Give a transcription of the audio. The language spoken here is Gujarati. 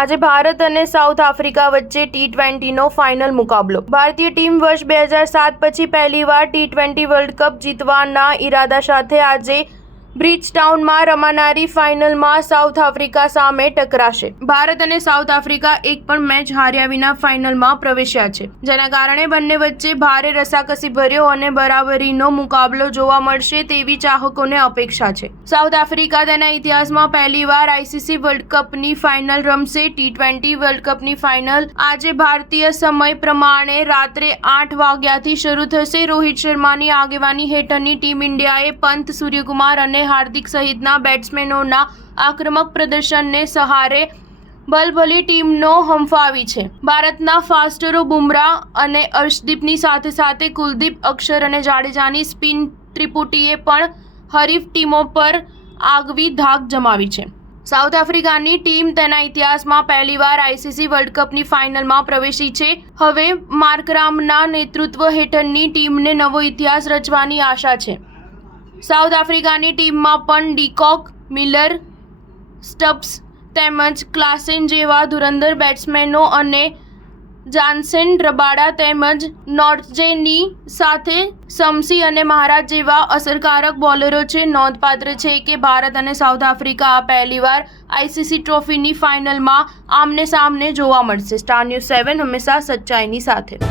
આજે ભારત અને સાઉથ આફ્રિકા વચ્ચે T20નો ફાઇનલ મુકાબલો। ભારતીય ટીમ વર્ષ 2007 પછી પહેલીવાર T20 વર્લ્ડ કપ જીતવાના ઈરાદા સાથે આજે બ્રિજટાઉનમાં રમાનારી ફાઇનલમાં સાઉથ આફ્રિકા સામે ટકરાશે। ભારત અને સાઉથ આફ્રિકા એક પણ મેચ હાર્યા વિના ફાઇનલમાં પ્રવેશ્યા છે, જેના કારણે બંને વચ્ચે ભારે રસાકસીભર્યો અને બરાબરીનો મુકાબલો જોવા મળશે તેવી ચાહકોને અપેક્ષા છે। સાઉથ આફ્રિકા તેના ઇતિહાસમાં પહેલીવાર ICC વર્લ્ડ કપની ફાઇનલ રમશે। T20 વર્લ્ડ કપની ફાઇનલ આજે ભારતીય સમય પ્રમાણે રાત્રે 8 વાગ્યાથી શરૂ થશે। રોહિત શર્માની આગેવાની હેઠળની ટીમ ઇન્ડિયાએ પંત, સૂર્યકુમાર અને હાર્દિક સહિતના બેટ્સમેનોના આક્રમક પ્રદર્શનને સહારે બલભલી ટીમનો હંફાવી છે। ભારતના ફાસ્ટરો બુમરાહ અને અર્શદીપની સાથે સાથે કુલદીપ, અક્ષર અને જાડેજાની સ્પિન ત્રિપુટીએ પણ હરીફ ટીમો પર આગવી ધાક જમાવી છે। સાઉથ આફ્રિકાની ટીમ તેના ઇતિહાસમાં પહેલીવાર ICC વર્લ્ડ કપની ફાઇનલમાં પ્રવેશી છે। હવે માર્કરામના નેતૃત્વ હેઠળની ટીમને નવો ઇતિહાસ રચવાની આશા છે। સાઉથ આફ્રિકાની ટીમમાં પણ ડીકોક, મિલર, સ્ટબ્સ તેમજ ક્લાસેન જેવા ધુરંધર બેટ્સમેનો અને જાનસેન, રબાડા તેમજ નોર્ટજેની સાથે શમસી અને મહારાજ જેવા અસરકારક બોલરો છે। નોંધપાત્ર છે કે ભારત અને સાઉથ આફ્રિકા આ પહેલીવાર ICC ટ્રોફીની ફાઇનલમાં આમને સામને જોવા મળશે। સ્ટાર ન્યૂઝ 7 હંમેશા સચ્ચાઈની સાથે।